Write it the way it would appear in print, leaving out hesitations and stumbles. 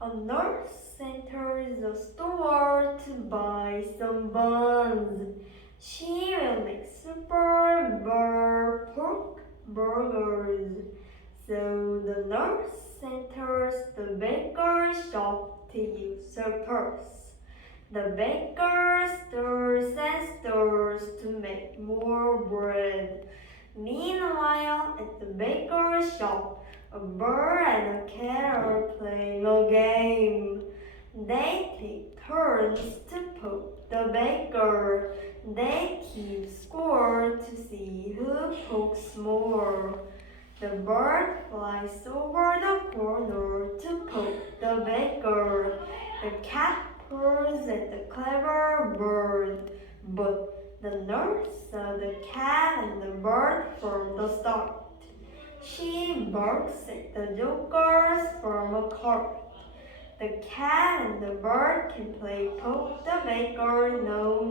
A nurse enters the store to buy some buns. She will make super pork burgers. So the nurse enters the baker's shop to use her purse. The baker stirs and stirs to make more bread. Meanwhile, at the baker's shop, a bird and a cat are playing a game. They take turns to poke the baker. They keep score to see who pokes more. The bird flies over the corner to poke the baker. The cat purrs at the clever bird, but the nurse saw the cat and the bird from the start. She barks at the jokers from a cart. The cat and the bird can play poke the baker no